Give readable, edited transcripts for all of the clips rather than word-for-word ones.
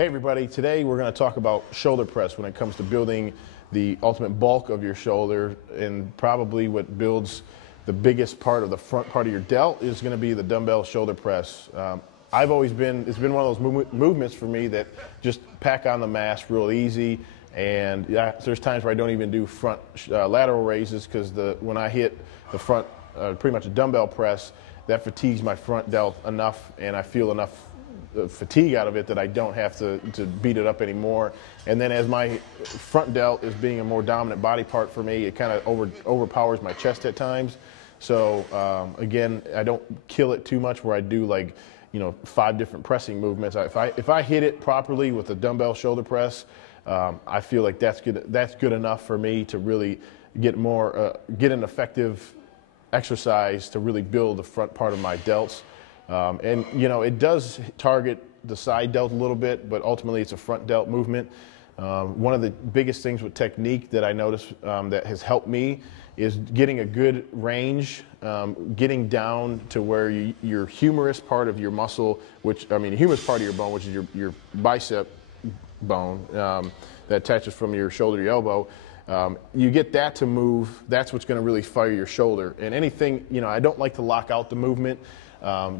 Hey everybody, today we're going to talk about shoulder press when it comes to building the ultimate bulk of your shoulder, and probably what builds the biggest part of the front part of your delt is going to be the dumbbell shoulder press. It's been one of those movements for me that just pack on the mass real easy, and there's times where I don't even do front lateral raises because when I hit the front, pretty much a dumbbell press, that fatigues my front delt enough, and I feel enough fatigue out of it that I don't have to beat it up anymore. And then as my front delt is being a more dominant body part for me, it kind of overpowers my chest at times. So again, I don't kill it too much where I do 5 different pressing movements. If I hit it properly with a dumbbell shoulder press, I feel like that's good enough for me to really get an effective exercise to really build the front part of my delts. And it does target the side delt a little bit, but ultimately it's a front delt movement. One of the biggest things with technique that I noticed that has helped me is getting a good range, getting down to where your humerus part of your muscle, the humerus part of your bone, which is your bicep bone that attaches from your shoulder to your elbow. You get that to move, that's what's going to really fire your shoulder. And anything, I don't like to lock out the movement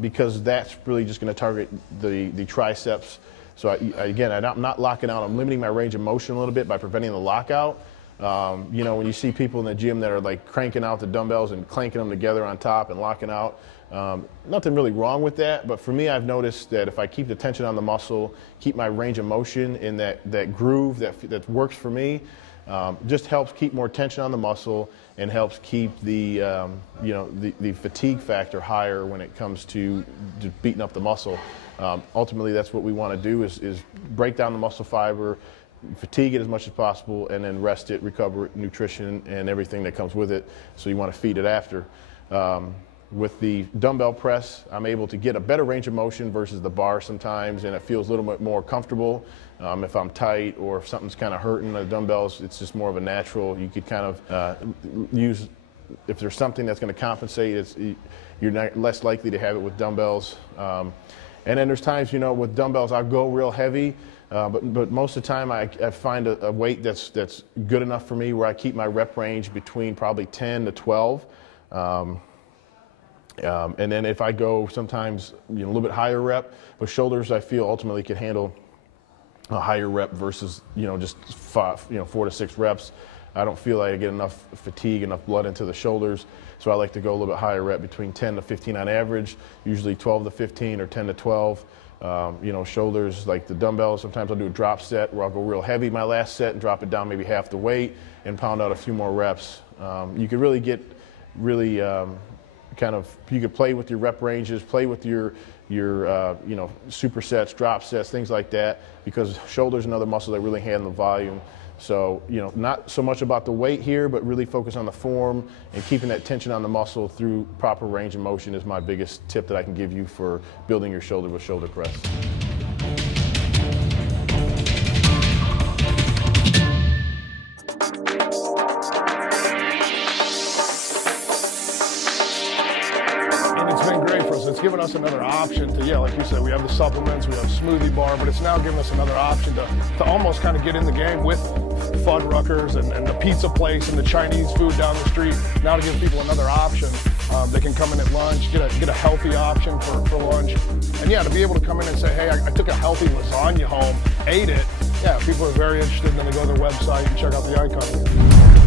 because that's really just going to target the triceps. So I'm not locking out. I'm limiting my range of motion a little bit by preventing the lockout. When you see people in the gym that are cranking out the dumbbells and clanking them together on top and locking out, nothing really wrong with that. But for me, I've noticed that if I keep the tension on the muscle, keep my range of motion in that groove that works for me, just helps keep more tension on the muscle and helps keep the fatigue factor higher when it comes to beating up the muscle. Ultimately, that's what we want to do is break down the muscle fiber, fatigue it as much as possible, and then rest it, recover it, nutrition, and everything that comes with it. So you want to feed it after. With the dumbbell press, I'm able to get a better range of motion versus the bar sometimes, and it feels a little bit more comfortable. If I'm tight or if something's kind of hurting the dumbbells, it's just more of a natural. You could kind of use, if there's something that's going to compensate, you're less likely to have it with dumbbells. And then there's times, with dumbbells, I'll go real heavy, but most of the time I find a weight that's good enough for me where I keep my rep range between probably 10 to 12. And then if I go sometimes a little bit higher rep, but shoulders I feel ultimately can handle a higher rep versus just 4 to 6 reps. I don't feel like I get enough fatigue, enough blood into the shoulders, so I like to go a little bit higher rep, between 10 to 15 on average, usually 12 to 15 or 10 to 12. Shoulders, like the dumbbells, sometimes I'll do a drop set where I'll go real heavy my last set and drop it down maybe half the weight and pound out a few more reps. You could really get you could play with your rep ranges, play with your supersets, drop sets, things like that, because shoulder's another muscle that really handle the volume. So, not so much about the weight here, but really focus on the form and keeping that tension on the muscle through proper range of motion is my biggest tip that I can give you for building your shoulder with shoulder press. It's given us another option to, like you said, we have the supplements, we have smoothie bar, but it's now given us another option to almost kind of get in the game with Fuddruckers and the pizza place and the Chinese food down the street. Now to give people another option, they can come in at lunch, get a healthy option for lunch. And to be able to come in and say, hey, I took a healthy lasagna home, ate it. Yeah, people are very interested, and then they go to their website and check out the icon.